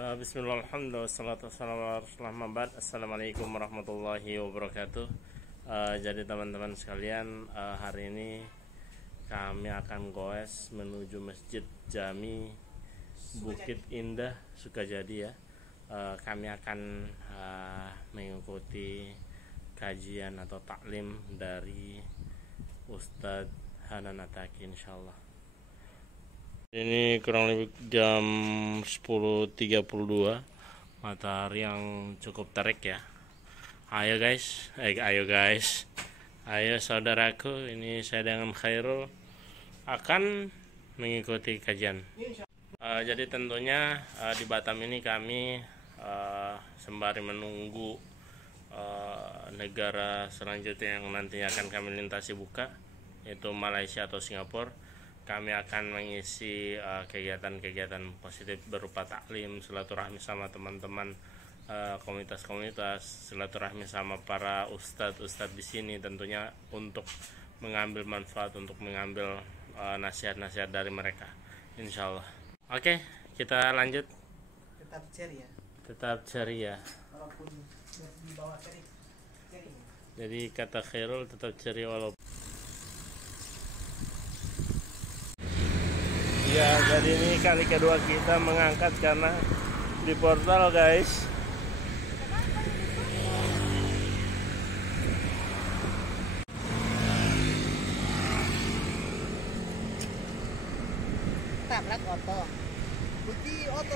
Bismillah, alhamdulillah, wassalatu wassalamu ala rasulillah, ma ba'd. Assalamualaikum warahmatullahi wabarakatuh. Jadi teman-teman sekalian, hari ini kami akan goes menuju Masjid Jami Bukit Indah Sukajadi ya. Kami akan mengikuti kajian atau taklim dari Ustadz Hanan Ataki insyaallah. Ini kurang lebih jam 10.32, matahari yang cukup terik ya. Ayo guys, ayo saudaraku, ini saya dengan Khairul akan mengikuti kajian. Jadi tentunya di Batam ini kami sembari menunggu negara selanjutnya yang nantinya akan kami lintasi buka, yaitu Malaysia atau Singapura. Kami akan mengisi kegiatan-kegiatan positif berupa taklim, silaturahmi sama teman-teman komunitas-komunitas, silaturahmi sama para ustadz di sini, tentunya untuk mengambil manfaat, untuk mengambil nasihat-nasihat dari mereka, insyaallah. Oke, kita lanjut. Tetap ceria. Walaupun di bawah ceria. Jadi kata Khairul tetap ceria walaupun. Ya, jadi ini kali kedua kita mengangkat karena di portal guys. Tabrak oto. Putih oto.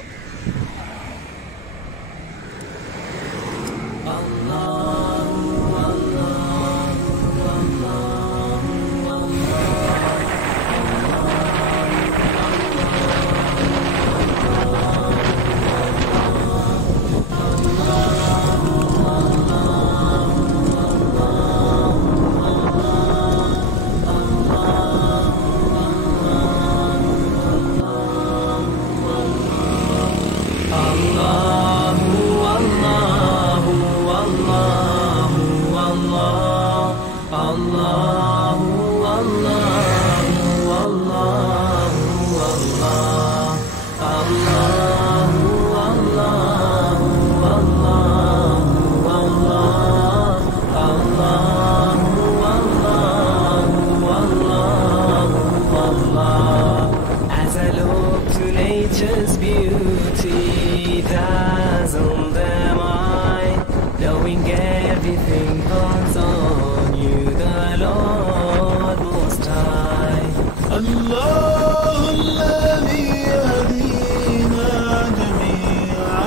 Nature's beauty dazzle their mind, knowing everything falls on you, the Lord Most High. الله الذي يهدينا جميعا،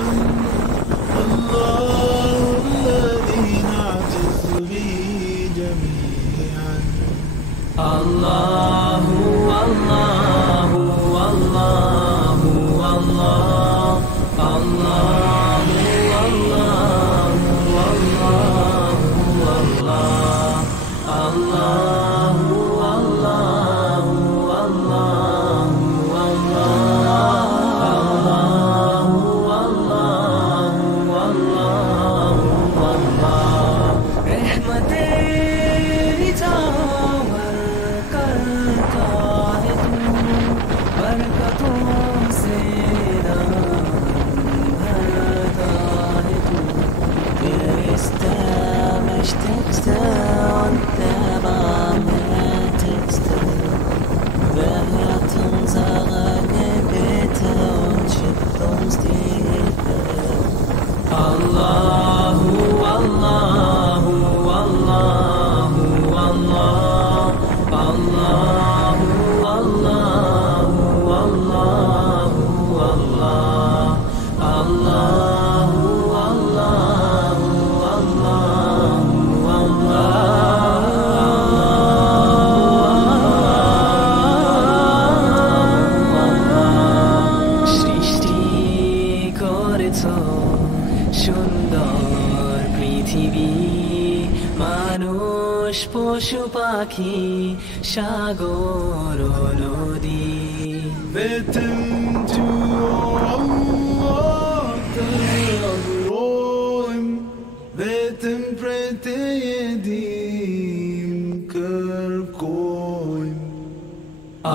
الله الذي نعتز به جميعا. الله الله الله الله الله পশু পাখি সাগর নদী They tend to Allah تغرون They temprate يديم كركون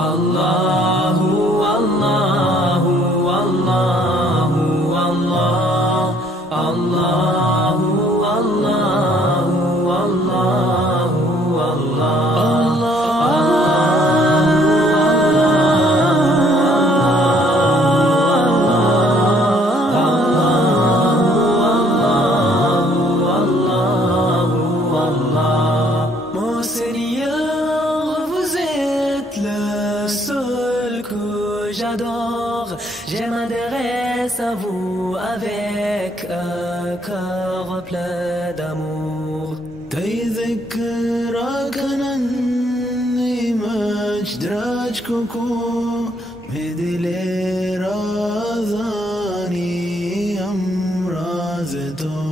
Allahu Allahu Allahu Allahu Allahu Allahu Allah. Mon Seigneur, vous êtes le seul que j'adore. Je m'adresse à vous avec un cœur plein d'amour. تذكرك أني مجدرجككو مدلي رازاني أمرازتو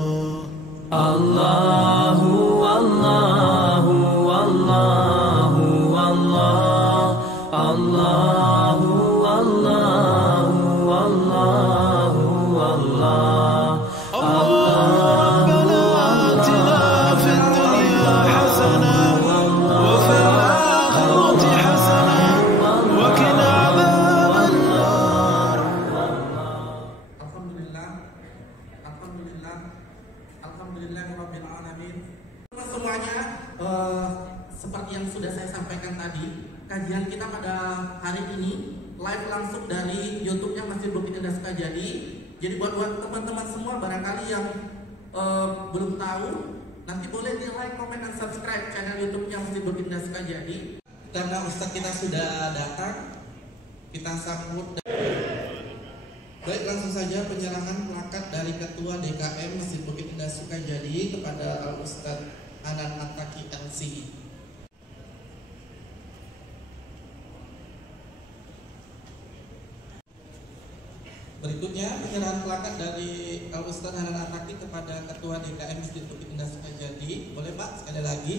Allahu Allahu Allahu Allah Allahu Allahu Allahu Allah ربنا آتنا في الدنيا حسنة وفي الآخرة حسنة وقنا عذاب النار. Alhamdulillahirabbil alamin. Semuanya, seperti yang sudah saya sampaikan tadi, kajian kita pada hari ini live langsung dari YouTube-nya Masjid Bukit Indah Sukajadi. Jadi buat teman-teman semua barangkali yang belum tahu, nanti boleh di like, comment, dan subscribe channel YouTube-nya Masjid Bukit Indah Sukajadi. Karena Ustadz kita sudah datang, kita sambut. Baik, langsung saja penyerahan plakat dari Ketua DKM Masjid Bukit Indah Sukajadi kepada Al Ustadz Hanan Attaqi LC. Berikutnya penyerahan plakat dari Al Ustadz Hanan Attaqi kepada Ketua DKM Masjid Bukit Indah Sukajadi. Boleh Pak, sekali lagi.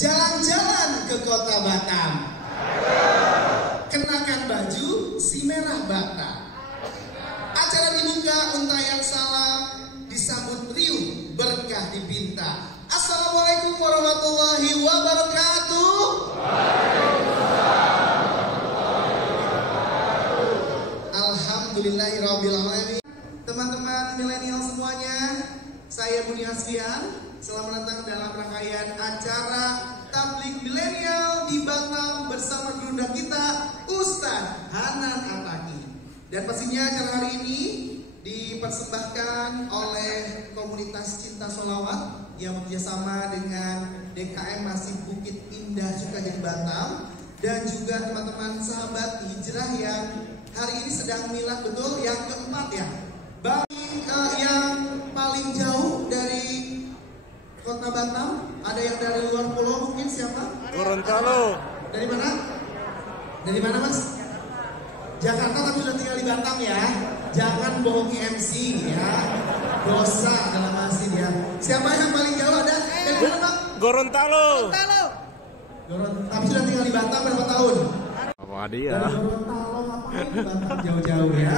Jalan-jalan ke kota Batam, kenakan baju si merah Batam. Acara dibuka untayan salam, disambut riuh berkah dipinta. Assalamualaikum warahmatullahi wabarakatuh. Alhamdulillahirabbil alamin. Teman-teman milenial semuanya, saya Buni Hasbian. Selamat datang dalam rangkaian acara Tabligh Milenial di Batam bersama guru kita Ustadz Hanan Attaqi. Dan pastinya acara hari ini dipersembahkan oleh komunitas Cinta Sholawat yang bekerjasama dengan DKM Masjid Bukit Indah Sukajadi Batam, dan juga teman-teman sahabat hijrah yang hari ini sedang milad, betul, yang keempat ya. Yang paling jauh dari Kota Batam, ada yang dari luar pulau mungkin, siapa? Gorontalo. Dari mana? Dari mana Mas? Jakarta tapi sudah tinggal di Batam ya. Jangan bohongi MC ya. Dosa dalam masjid ya. Siapa yang paling jauh ada? Dari mana Bang? Gorontalo. Gorontalo. Tapi sudah tinggal di Batam berapa tahun? Apa dia? Dari Gorontalo ngapain di Batam jauh-jauh ya?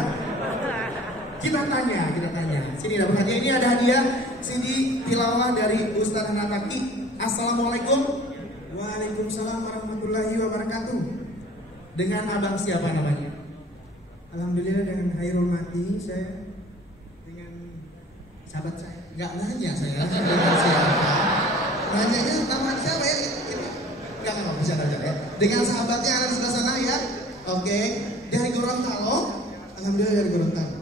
Kita tanya. Sini dapat hadiah. Ini ada hadiah CD tilawah dari Ustadz Hanan Attaqi. Assalamualaikum. Waalaikumsalam warahmatullahi wabarakatuh. Dengan abang siapa namanya? Alhamdulillah dengan Khairul Mati, saya dengan sahabat saya. Nggak nanya saya. Dengan siapa? Nanyanya nama siapa ya? Nggak bisa nanya ya. Dengan sahabatnya ada di sebelah sana ya. Oke. Dari Gorontalo. Alhamdulillah dari Gorontalo.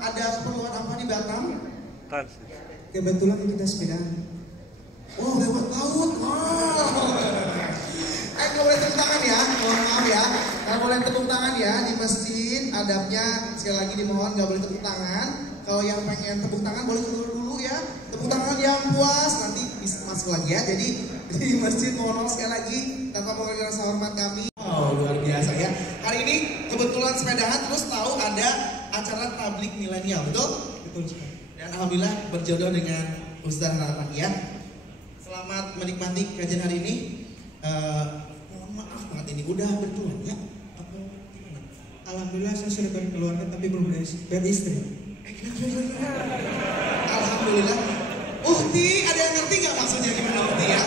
Ada keperluan apa di Batam? Kebetulan kita sepedaan. Oh, lewat laut. Nggak boleh tepuk tangan ya. Mohon maaf ya. Nggak boleh tepuk tangan ya di masjid. Adabnya sekali lagi dimohon nggak boleh tepuk tangan. Kalau yang pengen tepuk tangan boleh dulu ya. Tepuk tangan yang puas, nanti bisa masuk lagi ya. Jadi di masjid mohon sekali lagi tanpa mengurangi rasa hormat kami. Oh, luar biasa ya. Hari ini kebetulan sepedahan, terus tahu ada acara Tabligh Milenial, betul? Betul sekali. Dan alhamdulillah berjodoh dengan Ustadz Hanan Attaqi ya. Selamat menikmati kajian hari ini. Mohon maaf banget ini udah berkeluarga apa gimana? Alhamdulillah saya sudah berkeluarga tapi belum beristri. Alhamdulillah. Uhti, ada yang ngerti nggak maksudnya gimana Uhti ya?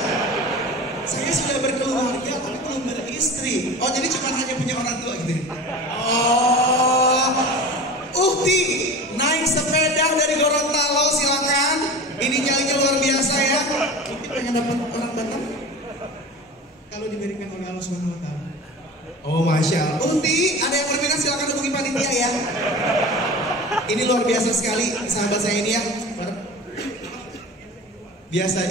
Saya sudah berkeluarga tapi belum beristri. Oh, jadi cuma hanya punya orang tua gitu. Oh, Ukti naik sepeda dari Gorontalo, silakan. Ini nyalinya luar biasa ya. Ukti pengen dapat orang Batam? Kalau diberikan oleh Allah Subhanahu wa taala. Oh, masya Allah. Ukti, ada yang berminat silakan hubungi panitia ya. Ini luar biasa sekali sahabat saya ini ya. Biasa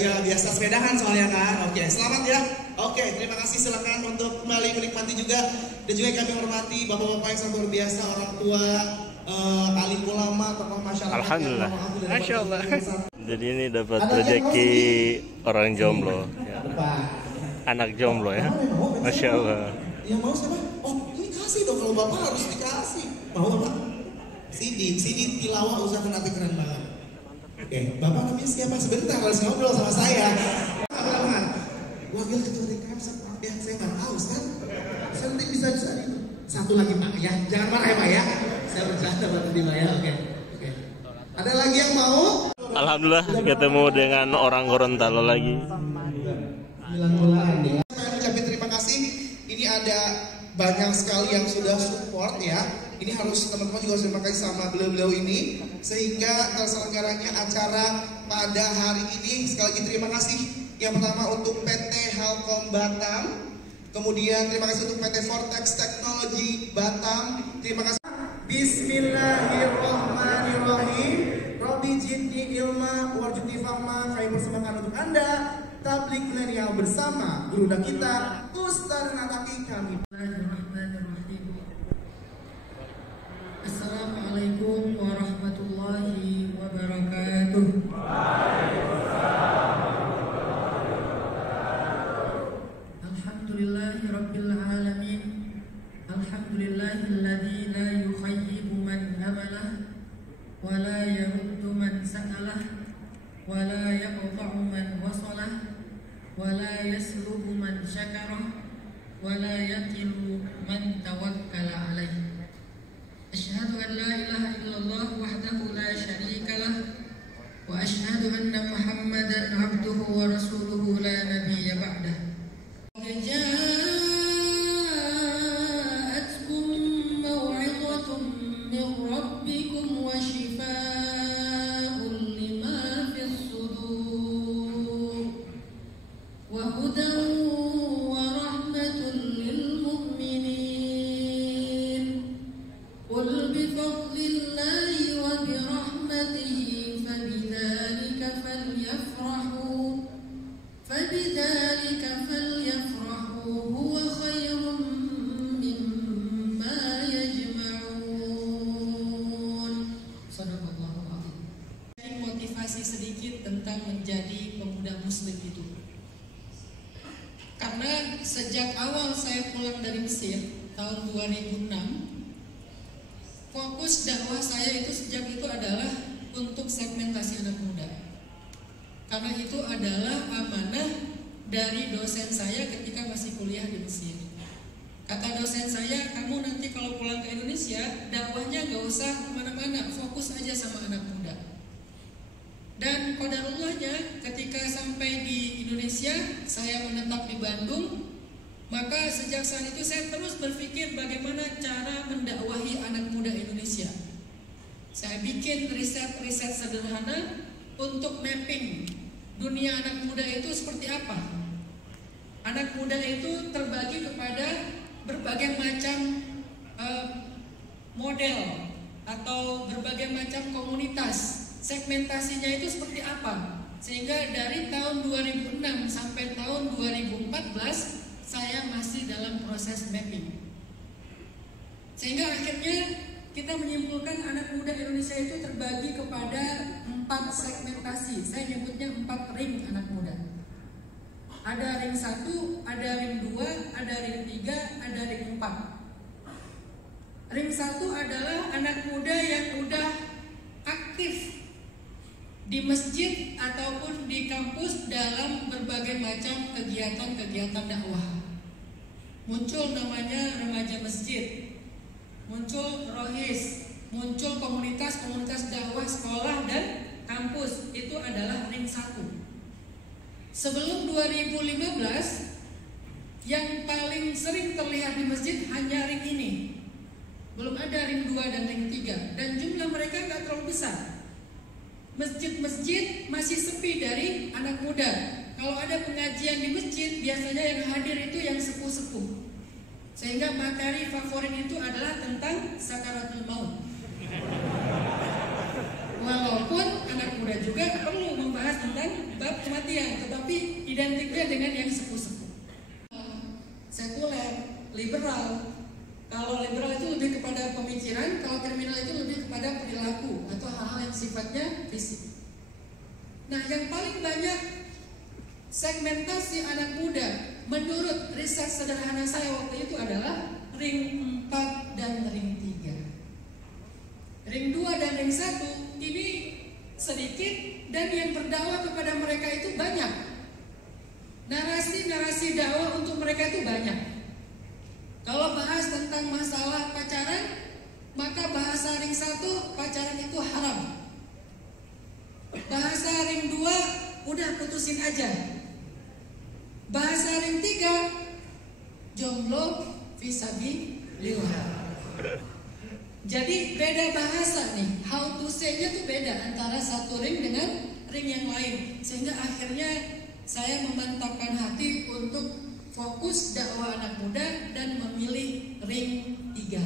sepedahan soalnya kan. Oke, selamat ya. Oke, terima kasih, silakan untuk kembali menikmati juga. Dan juga kami hormati bapak-bapak yang sangat luar biasa, orang tua, alim ulama, tokoh masyarakat. Alhamdulillah. Masya Allah. Jadi ini dapat rezeki orang jomblo ya. Anak jomblo ya. Masya Allah. Yang mau siapa? Oh, ini kasih dong, kalau bapak harus dikasih. Mau bapak? Sidi tilawah usaha nanti keren banget. Oke, bapak namanya siapa? Sebentar harus ngobrol sama saya. Abang, wakil ketua DKM, maaf ya, saya nggak tahu, kan? Saya nanti bisa itu. Satu lagi Pak ya, jangan marah ya Pak ya. Saya bercanda Pak tadi Pak ya, oke. Ada lagi yang mau? Alhamdulillah ketemu dengan orang Gorontalo lagi. 9 bulan ya. Saya ucapin terima kasih. Ini ada banyak sekali yang sudah support ya. Ini harus teman-teman juga harus terima kasih sama beliau-beliau ini sehingga terselenggaranya acara pada hari ini. Sekali lagi terima kasih. Yang pertama untuk PT Helcom Batam, kemudian terima kasih untuk PT Vortex Technology Batam. Terima kasih. Bismillahirrahmanirrahim. Robbi Jidni Ilma Warjuti Fahma. Kami persembahkan untuk Anda Tablik Milenial bersama guru kita Ustaz Nataki kami. Assalamualaikum warahmatullahi wabarakatuh. Alhamdulillahi rabbil alamin. Alhamdulillahilladzi la yukhayyibu man amalah wa la yaruddu man sa'alah wa la yaqta'u man wasalah wa la yaslubu man syakarah wa la yaqilu man tawakkala alaih. Asyhadu an la ilaha illallah wahdahu la syarika lah wa asyhadu anna Muhammadan abduhu wa rasuluhu la nabiyya ba'dah. Ja'atkum maw'izatun min rabbikum wa shifaa'un lima fis sudur wa hudan wa rahmatun lil mu'minin. Qul bi fadlillahi wa bi rahmatihi fabidzalika falyafrahu huwa khairum mimma yajma'un. Shadaqallahu adzim. Motivasi sedikit tentang menjadi pemuda muslim itu. Karena sejak awal saya pulang dari Mesir tahun 2006, fokus dakwah saya itu sejak itu adalah untuk segmentasi anak muda. Karena itu adalah amanah dari dosen saya ketika masih kuliah di Mesir. Kata dosen saya, kamu nanti kalau pulang ke Indonesia, dakwahnya gak usah kemana-mana, fokus aja sama anak muda. Dan qadarullahnya ketika sampai di Indonesia, saya menetap di Bandung. Maka sejak saat itu saya terus berpikir bagaimana cara mendakwahi anak muda Indonesia. Saya bikin riset-riset sederhana untuk mapping dunia anak muda itu seperti apa. Anak muda itu terbagi kepada berbagai macam model atau berbagai macam komunitas. Segmentasinya itu seperti apa. Sehingga dari tahun 2006 sampai tahun 2014 saya masih dalam proses mapping. Sehingga akhirnya kita menyimpulkan anak muda Indonesia itu terbagi kepada 4 segmentasi. Saya nyebutnya 4 ring anak muda. Ada ring 1, ada ring 2, ada ring 3, ada ring 4. Ring 1 adalah anak muda yang udah aktif di masjid ataupun di kampus dalam berbagai macam kegiatan-kegiatan dakwah. Muncul namanya remaja masjid, muncul rohis, muncul komunitas-komunitas dakwah sekolah dan kampus. Itu adalah ring 1. Sebelum 2015 Yang paling sering terlihat di masjid hanya ring ini. Belum ada ring 2 dan ring 3. Dan jumlah mereka nggak terlalu besar. Masjid-masjid masih sepi dari anak muda. Kalau ada pengajian di masjid, biasanya yang hadir itu yang sepuh-sepuh. Sehingga materi favorit itu adalah tentang sakaratul maut. Walaupun anak muda juga perlu membahas tentang bab kematian, tetapi identiknya dengan yang sepuh-sepuh. Sekuler, liberal. Kalau liberal itu lebih kepada pemikiran, kalau kriminal itu lebih kepada perilaku atau hal-hal yang sifatnya fisik. Nah, yang paling banyak segmentasi anak muda menurut riset sederhana saya waktu itu adalah ring 4 dan ring 3. Ring 2 dan ring 1 ini sedikit, dan yang berdakwah kepada mereka itu banyak. Narasi-narasi dakwah untuk mereka itu banyak. Kalau bahas tentang masalah pacaran, maka bahasa ring 1 pacaran itu haram. Bahasa ring 2 udah putusin aja. Bahasa ring 3 jomblo fisabilillah. Jadi beda bahasa nih. How to say-nya tuh beda antara satu ring dengan ring yang lain. Sehingga akhirnya saya memantapkan hati untuk fokus dakwah anak muda dan memilih ring 3.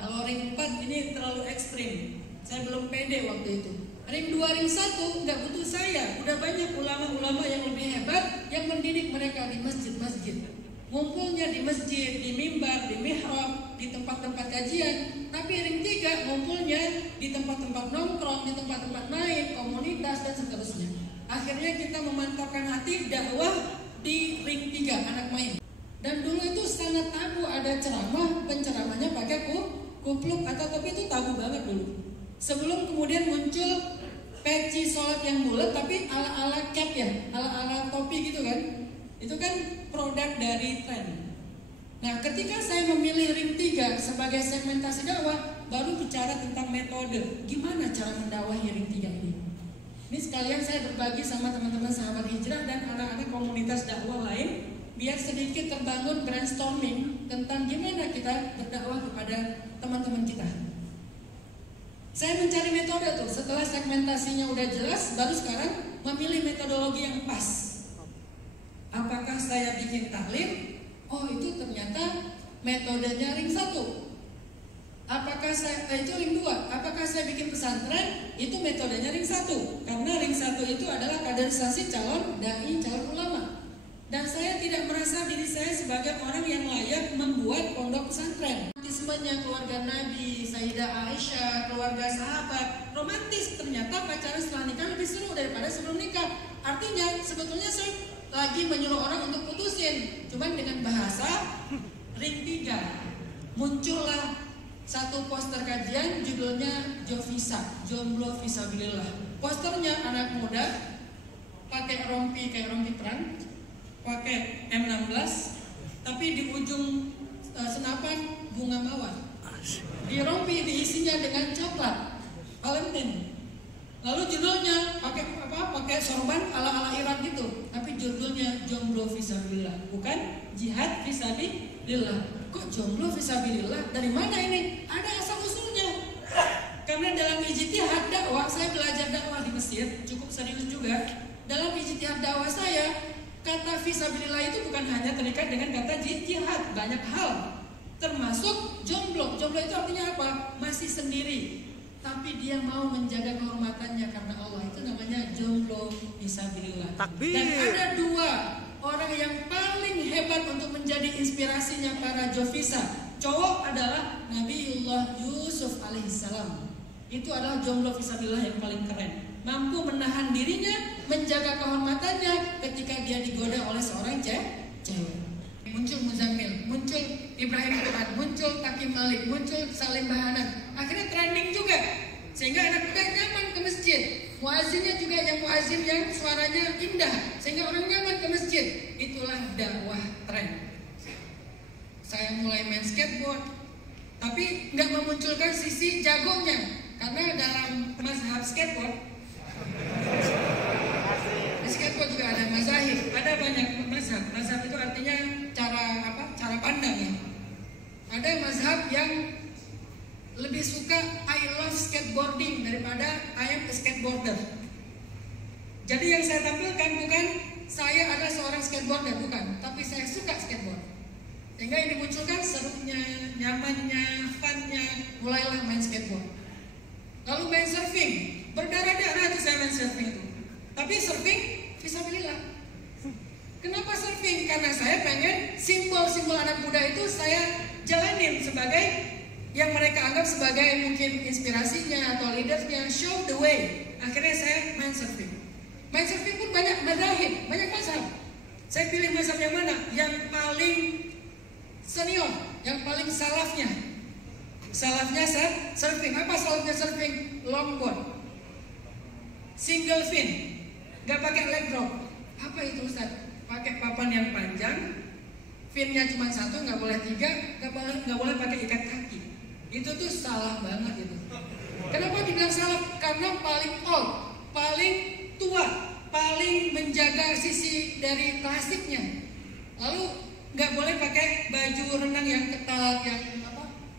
Kalau ring 4 ini terlalu ekstrim. Saya belum pede waktu itu. Ring 2, ring 1 nggak butuh saya. Udah banyak ulama-ulama yang lebih hebat yang mendidik mereka di masjid-masjid. Ngumpulnya di masjid, di mimbar, di mihrab, di tempat-tempat kajian. Tapi ring 3 ngumpulnya di tempat-tempat nongkrong, di tempat-tempat main, komunitas dan seterusnya. Akhirnya kita memantapkan hati dakwah di ring 3 anak main. Dan dulu itu sangat tabu ada ceramah, penceramahnya pakai kupluk atau topi, itu tabu banget dulu. Sebelum kemudian muncul peci sholat yang bulat tapi ala-ala cap ya, ala-ala topi gitu kan. Itu kan produk dari tren. Nah, ketika saya memilih ring 3 sebagai segmentasi dakwah, baru bicara tentang metode. Gimana cara mendakwahi ring 3 ini? Ini sekalian saya berbagi sama teman-teman sahabat hijrah dan anak-anak komunitas dakwah lain, biar sedikit terbangun brainstorming tentang gimana kita berdakwah kepada teman-teman kita. Saya mencari metode tuh, setelah segmentasinya udah jelas, baru sekarang memilih metodologi yang pas. Apakah saya bikin taklim? Oh, itu ternyata metodenya ring 1. Apakah saya itu ring 2? Apakah saya bikin pesantren? Itu metodenya ring 1. Karena ring 1 itu adalah kaderisasi calon dai, calon ulama. Dan saya tidak merasa diri saya sebagai orang yang layak membuat pondok pesantren. Romantismenya keluarga Nabi, Sayyidah Aisyah, keluarga sahabat, romantis. Ternyata pacaran setelah nikah lebih seru daripada sebelum nikah. Artinya sebetulnya saya lagi menyuruh orang untuk putusin, cuman dengan bahasa ring 3. Muncullah satu poster kajian judulnya Jovisa, jomblo fisabilillah. Posternya anak muda pakai rompi kayak rompi perang, pakai M16, tapi di ujung senapan bunga mawar. Di rompi diisinya dengan coklat Valentine. Lalu judulnya pakai sorban ala-ala Irak gitu, tapi judulnya jomblo fisabilillah, bukan jihad fisabilillah. Kok jomblo fisabilillah? Dari mana ini? Ada asal usulnya. Karena dalam ijtihad dakwah, saya belajar dakwah di Mesir, cukup serius juga. Dalam ijtihad dakwah saya, kata fisabilillah itu bukan hanya terikat dengan kata jihad, banyak hal. Termasuk jomblo. Jomblo itu artinya apa? Masih sendiri, tapi dia mau menjaga kehormatannya karena Allah. Itu namanya jomblo fisabilillah. Takbir. Dan ada dua orang yang paling hebat untuk menjadi inspirasinya para jovisa. Cowok adalah Nabiullah Yusuf alaihissalam. Itu adalah jomblo fisabilillah yang paling keren. Mampu menahan dirinya, menjaga kehormatannya ketika dia digoda oleh seorang cewek. Muncul Muzammil, muncul Ibrahim Quran, muncul Takim Malik, muncul Salim Bahanan. Akhirnya trending juga, sehingga anak muda nyaman ke masjid. Muazzinnya juga yang muazzin yang suaranya indah, sehingga orang nyaman ke masjid. Itulah dakwah tren. Saya mulai main skateboard, tapi nggak memunculkan sisi jagonya, karena dalam mazhab skateboard, di skateboard juga ada mazahib, ada banyak mazhab. Mazhab itu artinya skateboard bukan, tapi saya suka skateboard. Sehingga yang dimunculkan serunya, nyamannya, funnya, mulailah main skateboard. Lalu main surfing, berdarah-darah tuh saya main surfing itu. Tapi surfing fisabilillah. Kenapa surfing? Karena saya pengen simbol-simbol anak muda itu saya jalanin sebagai yang mereka anggap sebagai mungkin inspirasinya atau leadersnya, show the way. Akhirnya saya main surfing. Main surfing pun banyak madzhab, banyak mazhab. Saya pilih mazhab yang mana? Yang paling senior, yang paling salafnya. Salafnya surfing. Apa salafnya surfing? Longboard, single fin, nggak pakai leg drop. Apa itu Ustaz? Pakai papan yang panjang, finnya cuma satu, nggak boleh tiga, nggak boleh pakai ikat kaki. Itu tuh salah banget itu. Kenapa dibilang salah? Karena paling old, paling tua, paling menjaga sisi dari plastiknya. Lalu nggak boleh pakai baju renang yang ketat, yang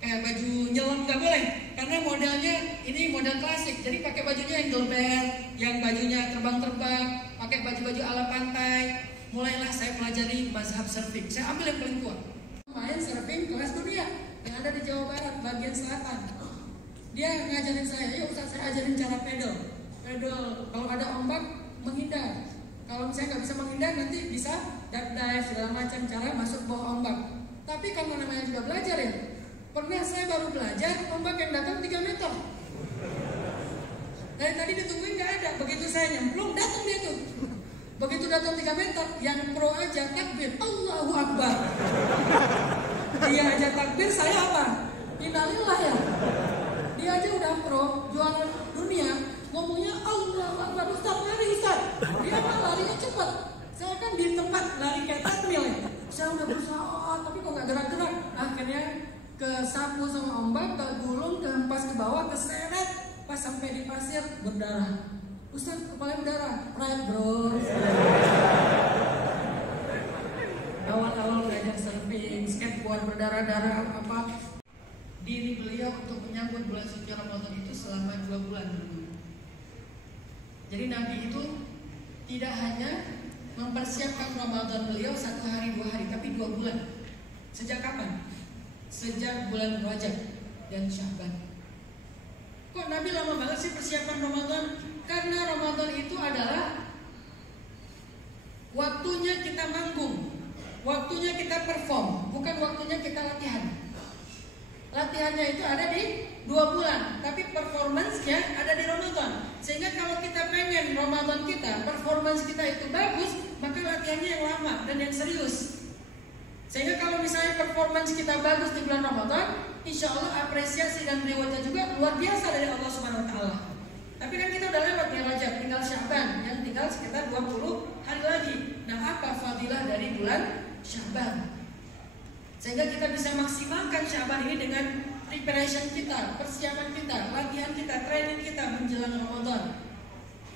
kayak baju nyelam, nggak boleh. Karena modelnya ini model klasik. Jadi pakai bajunya yang gelber, yang bajunya terbang-terbang, pakai baju-baju ala pantai. Mulailah saya pelajari mazhab surfing. Saya ambil yang paling tua. Main surfing kelas dunia yang ada di Jawa Barat bagian selatan. Dia ngajarin saya, ya Ustaz, saya ajarin cara pedal. Kalau ada ombak menghindar. Kalau misalnya nggak bisa menghindar, nanti bisa dive segala macam cara masuk bawah ombak. Tapi karena namanya sudah belajar ya, pernah saya baru belajar ombak yang datang 3 meter. Dari tadi ditungguin nggak ada. Begitu saya nyemplung, datang dia tuh. Begitu datang 3 meter, yang pro aja takbir, Allahu Akbar. Dia aja takbir, saya apa? Innalillah ya. Dia aja udah pro, juara dunia, ngomongnya Allahu Akbar, Ustaz lari Ustaz. Dia mah larinya cepat. Saya kan di tempat lari kayak treadmill ya. Saya udah berusaha, tapi kok nggak gerak-gerak. Akhirnya kesapu sama ombak, kegulung, kehempas ke bawah, keseret. Pas sampai di pasir, berdarah. Ustaz, kepala berdarah. Right bro. Awal-awal belajar surfing, skateboard, berdarah-darah apa. Diri beliau untuk menyambut bulan suci Ramadan itu selama 2 bulan dulu. Jadi Nabi itu tidak hanya mempersiapkan Ramadan beliau 1 hari 2 hari, tapi 2 bulan. Sejak kapan? Sejak bulan Rajab dan Sya'ban. Kok Nabi lama banget sih persiapan Ramadan? Karena Ramadan itu adalah waktunya kita manggung, waktunya kita perform, bukan waktunya kita latihan. Latihannya itu ada di 2 bulan, tapi performance-nya ada di Ramadan. Sehingga kalau kita pengen Ramadan kita, performance kita itu bagus, maka latihannya yang lama dan yang serius. Sehingga kalau misalnya performance kita bagus di bulan Ramadan, insya Allah apresiasi dan rewardnya juga luar biasa dari Allah Subhanahu Wa Taala. Tapi kan kita udah lewat nih Rajab, tinggal Sya'ban, yang tinggal sekitar 20 hari lagi. Nah, apa fadilah dari bulan Sya'ban? Sehingga kita bisa maksimalkan Sya'ban ini dengan preparation kita, persiapan kita, latihan kita, training kita menjelang Ramadan.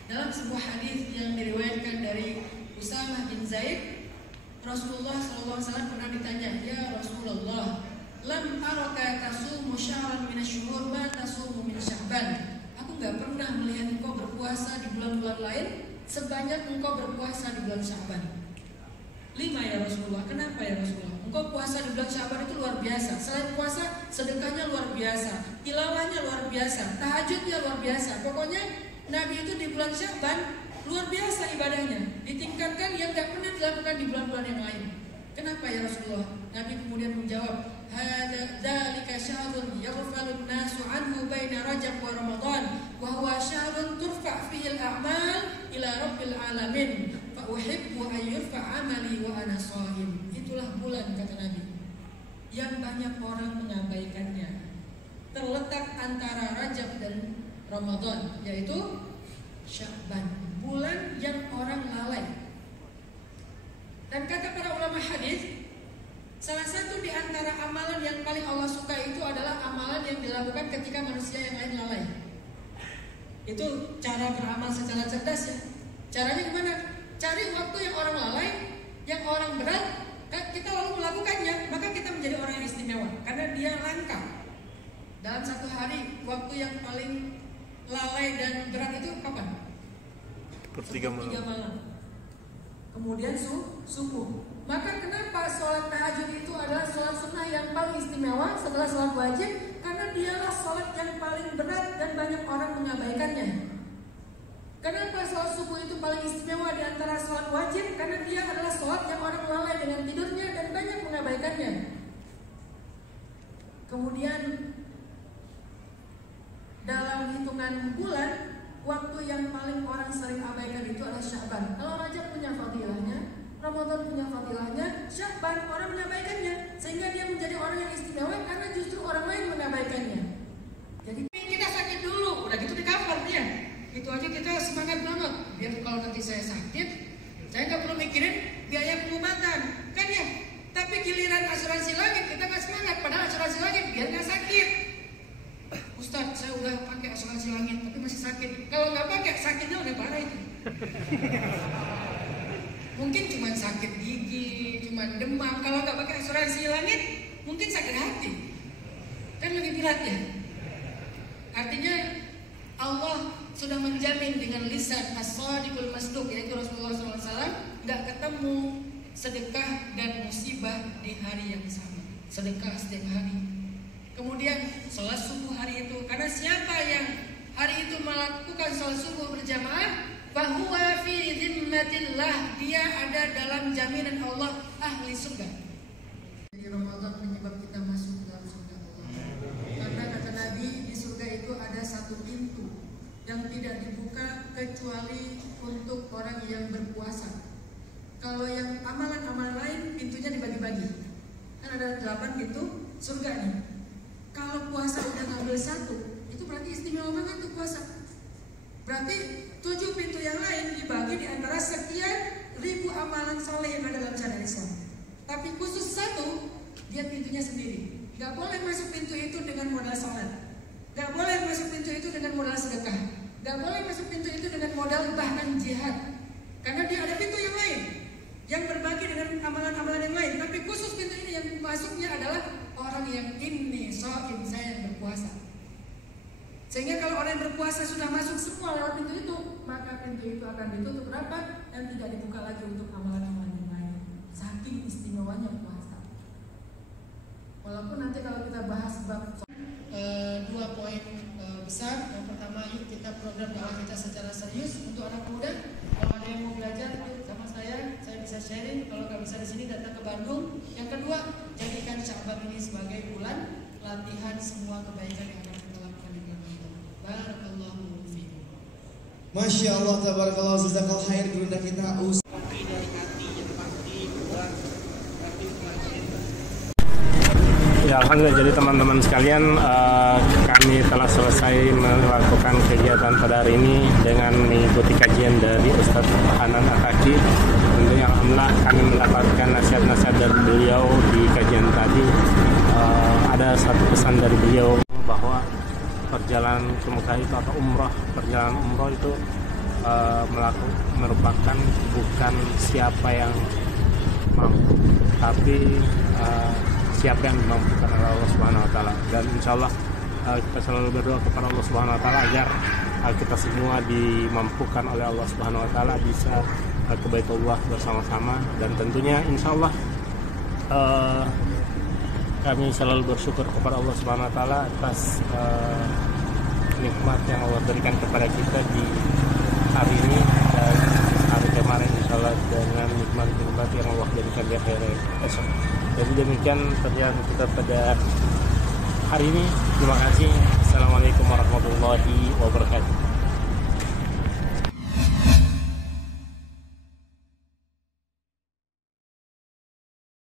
Dalam sebuah hadis yang diriwayatkan dari Usamah bin Zaid, Rasulullah SAW pernah ditanya, ya Rasulullah, lam araka tasumu syahran min asyhur ma tasumu min Sya'ban. Aku nggak pernah melihat engkau berpuasa di bulan-bulan lain sebanyak engkau berpuasa di bulan Sya'ban. 5 ya Rasulullah. Kenapa ya Rasulullah? Engkau puasa di bulan Sya'ban itu luar biasa. Selain puasa, sedekahnya luar biasa, tilawahnya luar biasa, tahajudnya luar biasa. Pokoknya Nabi itu di bulan Sya'ban luar biasa ibadahnya, ditingkatkan yang nggak pernah dilakukan di bulan-bulan yang lain. Kenapa ya Rasulullah? Nabi kemudian menjawab, "Hada dzalika syahrun yaghfalun nasu anhu baina Rajab wa Ramadan, wa huwa syahrun turfa' fihi al-a'mal ila rabbil alamin, fa uhibbu an yurfa' amali wa ana shahim." Itulah bulan, kata Nabi, yang banyak orang mengabaikannya. Terletak antara Rajab dan Ramadan, yaitu Sya'ban, bulan yang orang lalai. Dan kata para ulama hadis, salah satu di antara amalan yang paling Allah suka itu adalah amalan yang dilakukan ketika manusia yang lain lalai. Itu cara beramal secara cerdas ya. Caranya gimana? Cari waktu yang orang lalai, yang orang berat, kita lalu melakukannya, maka kita menjadi orang yang istimewa karena dia langka. Dalam 1 hari, waktu yang paling lalai dan berat itu kapan? 3 malam. kemudian subuh. Maka kenapa sholat tahajud itu adalah sholat sunnah yang paling istimewa setelah sholat wajib? Karena dialah sholat yang paling berat dan banyak orang mengabaikannya. Kenapa sholat subuh itu paling istimewa di antara sholat wajib? Karena dia adalah sholat yang orang lalai dengan tidurnya dan banyak mengabaikannya. Kemudian dalam hitungan bulan, waktu yang paling orang sering abaikan itu adalah Sya'ban. Kalau Rajab punya fadilahnya, Ramadan punya fadilahnya, Sya'ban orang mengabaikannya, sehingga dia menjadi orang yang istimewa karena justru orang lain mengabaikannya. Jadi kita sakit dulu, udah gitu di cover dia. Itu aja kita semangat banget. Biar kalau nanti saya sakit, saya nggak perlu mikirin biaya pengobatan, kan ya? Tapi giliran asuransi langit kita nggak semangat, padahal asuransi langit biar nggak sakit. Ustadz, saya udah pakai asuransi langit tapi masih sakit. Kalau nggak pakai, sakitnya udah parah itu. Mungkin cuma sakit gigi, cuma demam. Kalau nggak pakai asuransi langit, mungkin sakit hati. Kan lebih berat ya. Artinya Allah sudah menjamin dengan lisan as-shadiqul masduq, yaitu Rasulullah SAW, nggak ketemu sedekah dan musibah di hari yang sama. Sedekah setiap hari. Kemudian sholat subuh hari itu, karena siapa yang hari itu melakukan sholat subuh berjamaah, bahwa fi zimmatillah, dia ada dalam jaminan Allah, ahli surga. Jadi Ramadan menyebab kita masuk dalam surga Allah. Karena kata Nabi, di surga itu ada satu pintu yang tidak dibuka kecuali untuk orang yang berpuasa. Kalau yang amalan-amalan lain pintunya dibagi-bagi. Kan ada 8 pintu surga nih. Kalau puasa udah ngambil 1, itu berarti istimewa banget tuh puasa. Berarti 7 pintu yang lain dibagi di antara sekian ribu amalan soleh yang ada dalam syariat Islam. Tapi khusus 1, dia pintunya sendiri. Gak boleh masuk pintu itu dengan modal sholat. Gak boleh masuk pintu itu dengan modal sedekah. Gak boleh masuk pintu itu dengan modal bahkan jihad. Karena dia ada pintu yang lain yang berbagi dengan amalan-amalan yang lain. Tapi khusus pintu ini yang masuknya adalah orang yang ini shaim, saya yang berpuasa. Sehingga kalau orang yang berpuasa sudah masuk semua lewat pintu itu, maka pintu itu akan ditutup rapat dan tidak dibuka lagi untuk amalan-amalan yang lain. Saking istimewanya puasa. Walaupun nanti kalau kita bahas bab 2 poin besar. Yang pertama, yuk kita program dakwah kita secara serius untuk anak muda. Kalau ada yang mau belajar, yuk sama saya bisa sharing. Kalau nggak bisa di sini, datang ke Bandung. Yang kedua, jadikan Sya'ban ini sebagai bulan latihan semua kebaikan yang akan kita lakukan di bulan itu. Barakallahu fiikum. Masya Allah, tabarakallah, jazakallahu khair gurunda kita. Ya, alhamdulillah. Jadi teman-teman sekalian, kami telah selesai melakukan kegiatan pada hari ini dengan mengikuti kajian dari Ustadz Hanan Ataki. Tentunya alhamdulillah kami mendapatkan nasihat-nasihat dari beliau di kajian tadi. Ada satu pesan dari beliau bahwa perjalanan ke Mekah itu atau perjalanan umroh itu merupakan bukan siapa yang mampu, tapi siapa yang dimampukan oleh Allah Subhanahu wa taala. Dan insyaallah kita selalu berdoa kepada Allah Subhanahu wa taala agar kita semua dimampukan oleh Allah Subhanahu wa taala bisa ke Baitullah bersama-sama. Dan tentunya insyaallah kami selalu bersyukur kepada Allah Subhanahu wa taala atas nikmat yang Allah berikan kepada kita di hari ini dan hari kemarin, insyaallah dengan nikmat yang Allah berikan di akhirat esok. Jadi demikian perjalanan kita pada hari ini. Terima kasih. Assalamualaikum warahmatullahi wabarakatuh.